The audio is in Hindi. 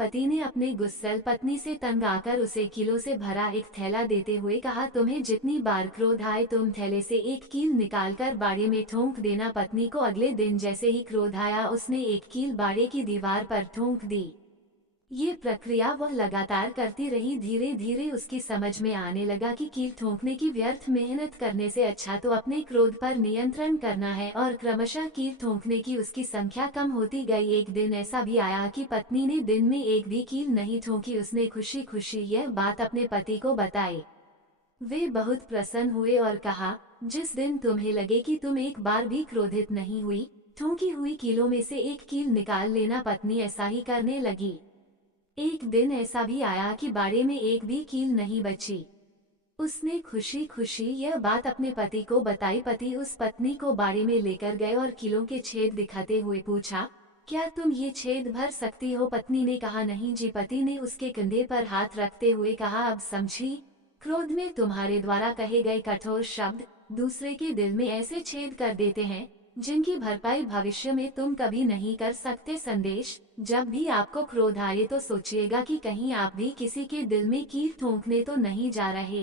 पति ने अपने गुस्सैल पत्नी से तंग आकर उसे कीलों से भरा एक थैला देते हुए कहा, तुम्हें जितनी बार क्रोध आए तुम थैले से एक कील निकालकर बाड़े में ठोंक देना। पत्नी को अगले दिन जैसे ही क्रोध आया उसने एक कील बाड़े की दीवार पर ठोंक दी। ये प्रक्रिया वह लगातार करती रही। धीरे धीरे उसकी समझ में आने लगा कि कील ठोंकने की व्यर्थ मेहनत करने से अच्छा तो अपने क्रोध पर नियंत्रण करना है, और क्रमशः कील ठोंकने की उसकी संख्या कम होती गई। एक दिन ऐसा भी आया कि पत्नी ने दिन में एक भी कील नहीं ठोंकी। उसने खुशी खुशी यह बात अपने पति को बताई। वे बहुत प्रसन्न हुए और कहा, जिस दिन तुम्हें लगे कि तुम एक बार भी क्रोधित नहीं हुई, ठोंकी हुई कीलों में से एक कील निकाल लेना। पत्नी ऐसा ही करने लगी। एक दिन ऐसा भी आया कि बाड़े में एक भी कील नहीं बची। उसने खुशी खुशी यह बात अपने पति को बताई। पति उस पत्नी को बाड़े में लेकर गए और कीलों के छेद दिखाते हुए पूछा, क्या तुम ये छेद भर सकती हो? पत्नी ने कहा, नहीं जी। पति ने उसके कंधे पर हाथ रखते हुए कहा, अब समझी, क्रोध में तुम्हारे द्वारा कहे गए कठोर शब्द दूसरे के दिल में ऐसे छेद कर देते हैं जिनकी भरपाई भविष्य में तुम कभी नहीं कर सकते। संदेश, जब भी आपको क्रोध आए तो सोचिएगा कि कहीं आप भी किसी के दिल में कील ठोंकने तो नहीं जा रहे।